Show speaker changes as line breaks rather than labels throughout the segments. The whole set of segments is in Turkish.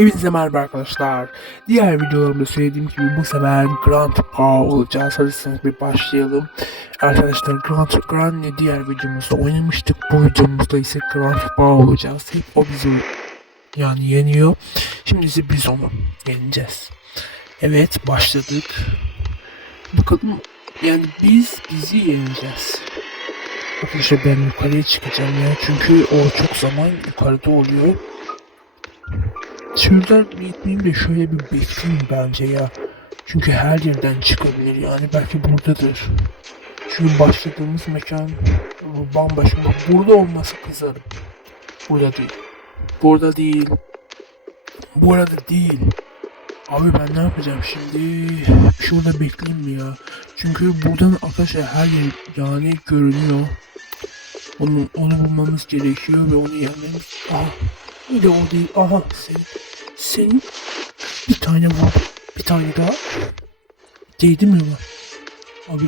Hepinize merhaba arkadaşlar. Diğer videolarımda söylediğim gibi bu sefer Grand Pa olacağız. Hazırsanız bir başlayalım. Arkadaşlar Grand, Grand'le diğer videomuzda oynamıştık. Bu videomuzda ise Grand Pa olacağız. Hep o bizi yani yeniyor. Şimdi ise biz onu yeneceğiz. Evet başladık. Bakalım yani biz bizi yeneceğiz. Arkadaşlar ben yukarıya çıkacağım ya. Çünkü o çok zaman yukarıda oluyor. Şuradan gitmeyeyim de şöyle bir bekleyeyim bence ya. Çünkü her yerden çıkabilir yani belki buradadır. Çünkü başladığımız mekan bu bambaşka. Burada olması kızarım. Burada değil. Burada değil. Burada değil. Abi ben ne yapacağım şimdi? Şurada bekleyeyim mi ya? Çünkü buradan arkadaşlar her yer yani görünüyor. Onu, onu bulmamız gerekiyor ve onu yenmemiz... Aha. Bir de o değil. Aha senin. Senin bir tane vur. Bir tane daha. Değdi mi lan? Abi,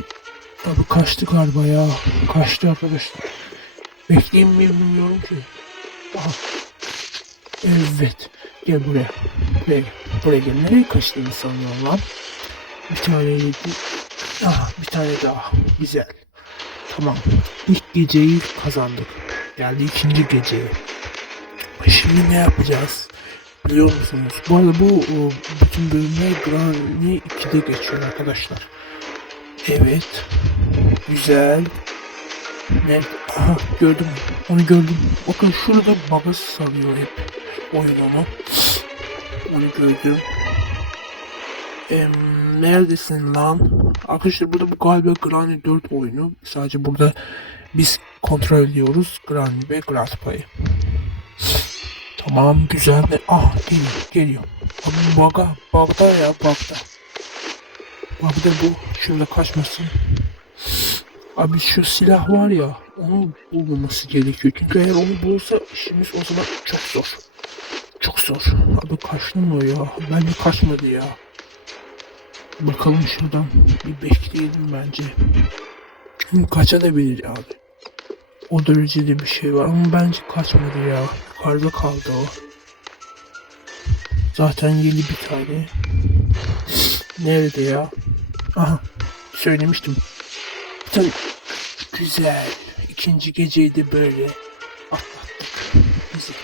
abi kaçtı galiba ya. Kaçtı arkadaşlar. Bekleyeyim mi bilmiyorum ki. Aha. Evet. Gel buraya. Buraya gel. Buraya gel. Nereye kaçtığını sanıyorsun lan? Bir tane yedi. Ah, bir tane daha. Güzel. Tamam. İlk geceyi kazandık. Geldi ikinci geceye. Şimdi ne yapacağız? Biliyor musunuz? Bu arada bu o, bütün bölümler Granny 2'de geçiyor arkadaşlar. Evet. Güzel. Nerede? Aha gördüm. Onu gördüm. Bakın şurada babası sarıyor hep oyun onu. Gördüm. Em, neredesin lan? Arkadaşlar burada bu galiba Granny 4 oyunu. Sadece burada biz kontrol ediyoruz Granny ve Grandpa'yı. Tamam güzel de ah geliyor geliyor. Abi baga bagda ya bagda. Bagda bu şöyle kaçmasın. Abi şu silah var ya onu bulmaması gerekiyor. Çünkü eğer onu bulursa işimiz o zaman çok zor. Çok zor. Abi kaçtı mı ya? Bence kaçmadı ya. Bakalım şuradan bir bekleyelim bence. Hı, Kaçabilir abi. O derecede bir şey var ama bence kaçmadı ya. Yukarıda kaldı o. Zaten yeni bir tane. Nerede ya? Aha. Söylemiştim. Tane. Güzel. İkinci geceyi de böyle atlattık. Güzel.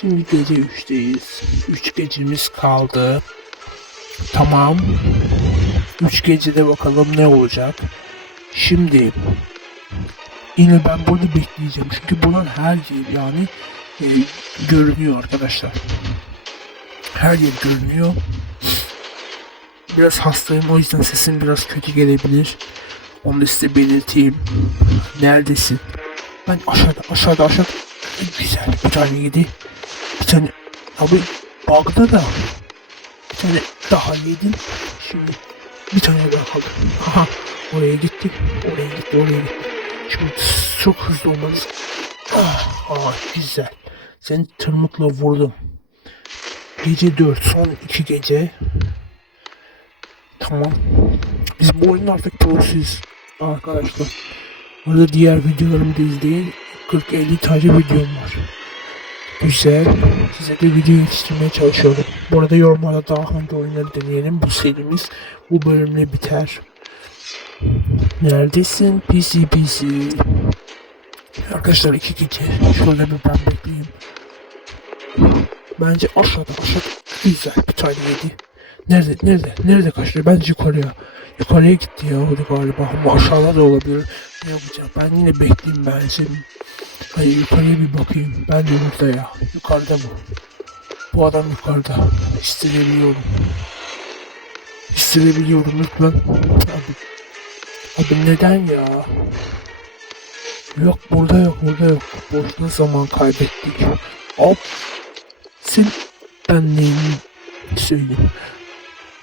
Şimdi gece 3'teyiz. 3 gecemiz kaldı. Tamam. 3 gecede bakalım ne olacak. Şimdi Yine ben burada bekleyeceğim. Çünkü bunun her yer yani görünüyor arkadaşlar. Her yer görünüyor. Biraz hastayım o yüzden sesim biraz kötü gelebilir. Onu da size belirteyim. Neredesin? Ben aşağıda aşağıda aşağıda. Güzel bir tane yedi. Bir tane abi bagda da bir tane daha yedim. Şimdi bir tane daha kaldı. Aha oraya gitti. Oraya gitti oraya gitti. Şimdi çok hızlı olmanız. Ah, ah güzel. Seni tırmıkla vurdum. Gece 4, son 2 gece. Tamam. Biz bu oyunun artık prosuyuz arkadaşlar. Burada diğer videolarımı da izleyin. 40-50 tane videom var. Güzel. Size de video yetiştirmeye çalışıyorum. Bu arada yorumlarda daha hangi oyunları deneyelim. Bu serimiz bu bölümle biter. Neredesin PC PC? Arkadaşlar iki gece. Şöyle bir ben bekleyeyim. Bence aşağıda aşağıda. Güzel bir tane yedi. Nerede nerede nerede kaçtı? Bence yukarıya. Yukarıya gitti ya o galiba. Ama aşağıda da olabilir. Ne yapacağım? Ben yine bekleyeyim bence. Hayır yukarıya bir bakayım. Bence burada ya. Yukarıda bu. Bu adam yukarıda. Hissedebiliyorum. Hissedebiliyorum lütfen. Abi Abi neden ya? Yok burada yok burada yok. Boşuna zaman kaybettik. Hop. Sen ben neyini söyleyeyim.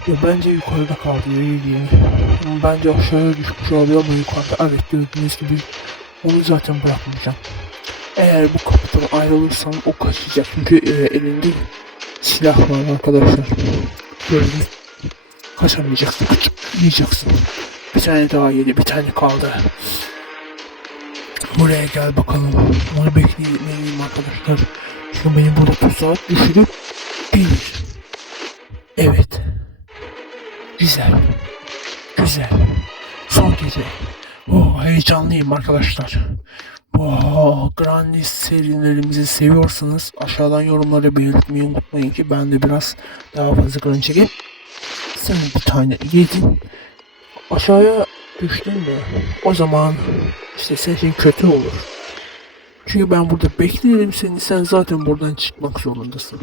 Ya bence yukarıda kaldı iyi değil. Bence aşağıya düşmüş olabilir ama yukarıda. Evet gördüğünüz gibi onu zaten bırakmayacağım. Eğer bu kapıdan ayrılırsam o kaçacak. Çünkü e, elinde silah var arkadaşlar. Gördünüz. Kaçamayacaksın. Kaçamayacaksın. Bir tane daha yedi, bir tane kaldı. Buraya gel bakalım. Onu bekleyelim arkadaşlar. Şu beni burada pusulat düşürüp bir. Evet. Güzel. Güzel. Son gece. Oh, heyecanlıyım arkadaşlar. Oh, Grandis serilerimizi seviyorsanız aşağıdan yorumlara belirtmeyi unutmayın ki ben de biraz daha fazla Grand çekip sen bir tane yedin. Aşağıya düştün mü? O zaman işte senin kötü olur. Çünkü ben burada bekleyelim seni sen zaten buradan çıkmak zorundasın.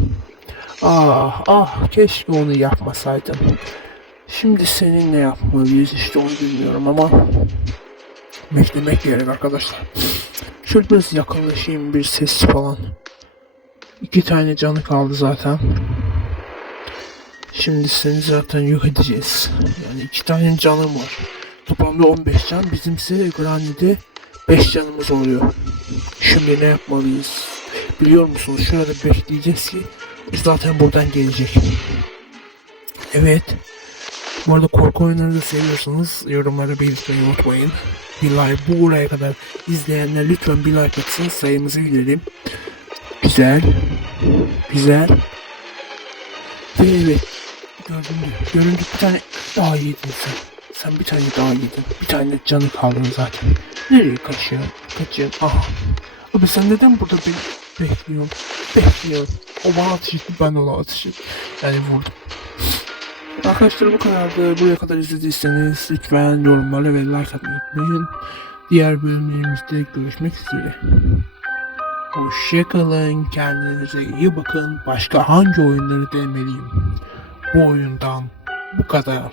Ah ah keşke onu yapmasaydım. Şimdi seninle yapmalıyız işte onu bilmiyorum ama beklemek gerek arkadaşlar. Şöyle biraz yakınlaşayım bir ses falan. İki tane canı kaldı zaten. Şimdi seni zaten yok edeceğiz. Yani iki tane canım var. Toplamda 15 can. Bizimse Granny'de 5 canımız oluyor. Şimdi ne yapmalıyız? Biliyor musunuz? Şurada bekleyeceğiz ki zaten buradan gelecek. Evet. Bu arada korku oyunları da seviyorsanız yorumlara belirtmeyi unutmayın. Bir like bu buraya kadar izleyenler lütfen bir like atsın sayımızı bilelim. Güzel. Güzel. Ve evet. Göründü. Göründü bir tane daha yedin sen. Sen bir tane daha yedin. Bir tane canı kaldı zaten. Nereye kaçıyorsun? Kaçıyorsun. Aha. Abi sen neden burada beni bekliyorsun? Bekliyorsun. O bana etti ben ona ateş ettim. Yani vurdum. Arkadaşlar bu kadardı. Buraya kadar izlediyseniz lütfen yorumlara ve like atmayı unutmayın. Diğer bölümlerimizde görüşmek üzere. Hoşçakalın. Kendinize iyi bakın. Başka hangi oyunları denemeliyim? Bu oyundan bu kadar.